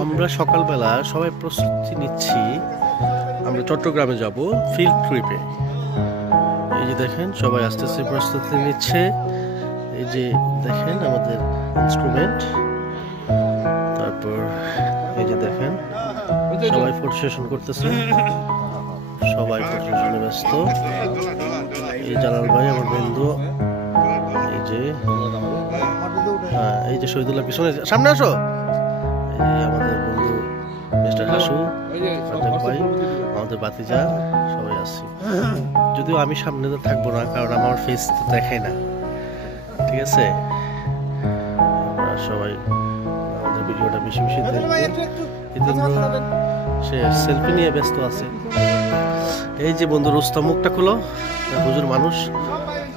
আমরা সকালবেলা সবাই প্রস্তুতি নিচ্ছি, আমরা চট্টগ্রামে যাব ফিল্ড ট্রিপে। এই যে দেখেন সবাই আস্তে আস্তে প্রস্তুতি নিচ্ছে। এই যে দেখেন আমাদের ইনস্ট্রুমেন্ট, তারপর এই যে দেখেন সবাই ফটো সেশন করতেছে, সবাই ফটো সেশনে ব্যস্ত। এই জালাল ভাই আমার বন্ধু, এই যে এই যে শহীদুল্লাহ পিছনে, সামনে আসো। এই আমাদের বন্ধু মিস্টার হাসু, ভাই, আমাদের বাতিজা, সবাই আসছি। যদিও আমি সামনে তো থাকবো না, কারণ আমার ফেস তো দেখাই না, ঠিক আছে? আমরা সবাই আমাদের ভিডিওটা বেশি বেশি দেখবো। সে সেলফি নিয়ে ব্যস্ত আছে। এই যে বন্ধু রুস্তম, মুখটা খুলো, হুজুর মানুষ,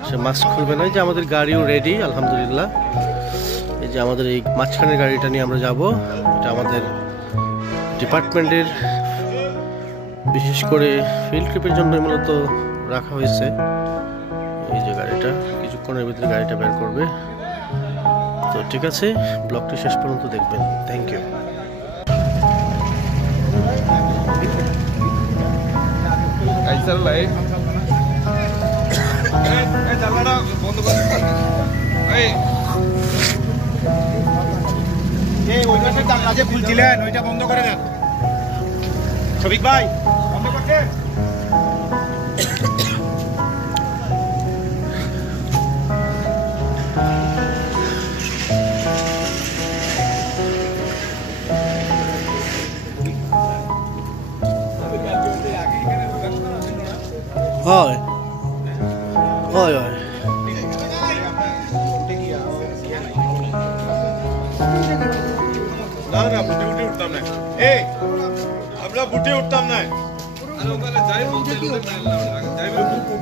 সে মাস্ক খুলবে না। এই যে আমাদের গাড়িও রেডি আলহামদুলিল্লাহ। এই যে আমাদের এই মাঝখানের গাড়িটা নিয়ে আমরা যাব, এটা আমাদের ডিপার্টমেন্টের বিশেষ করে ফিল্ড ট্রিপের জন্য মূলত রাখা হয়েছে। এই যে গাড়িটা কিছুক্ষণের ভিতরে গাড়িটা বের করবে। তো ঠিক আছে, ব্লগটি শেষ পর্যন্ত দেখবেন। Thank you. খুলছিলেন ওইটা বন্ধ করে দেন শফিক ভাই, বন্ধ করছেন। হয় হয় হয় না না বুটে উঠে উঠতাম না, এই আমরা বুটে উঠতাম না।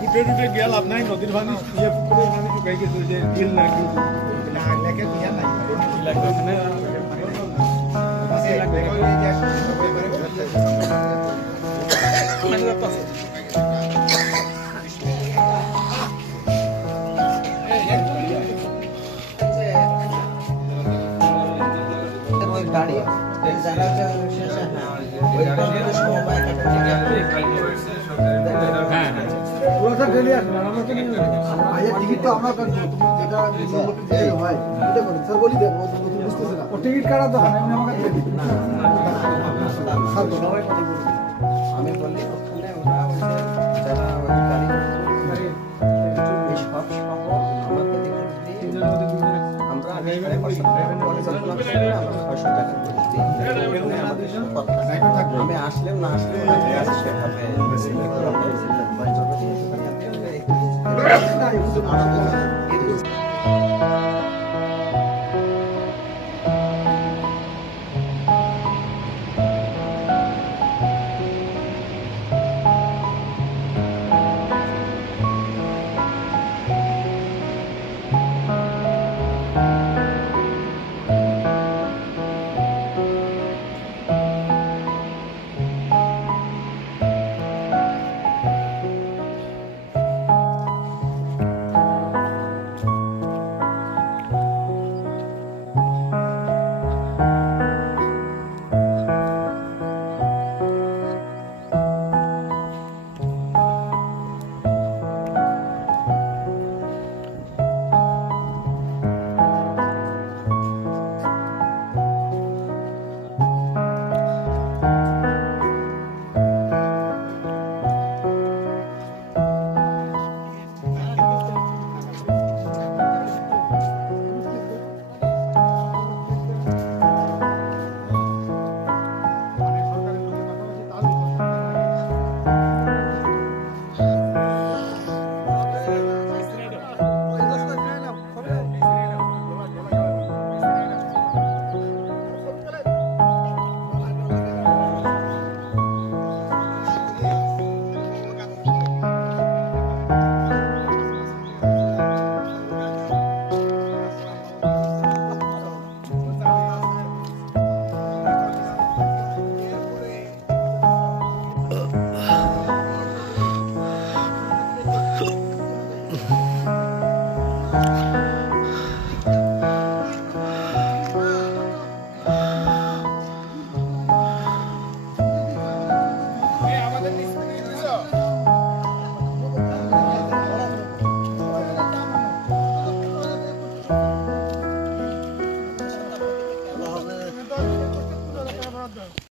বুটে উঠে গিয়ে লাভ নাই, নদীর পানি ইয়ে পুকুরের পানি শুকাই গেছে, যে দিল না কি না লেখে দিয়া নাই লাগবে মানে টিকিট কাটা তো আমি বললি আমি আসলেও না আসলেও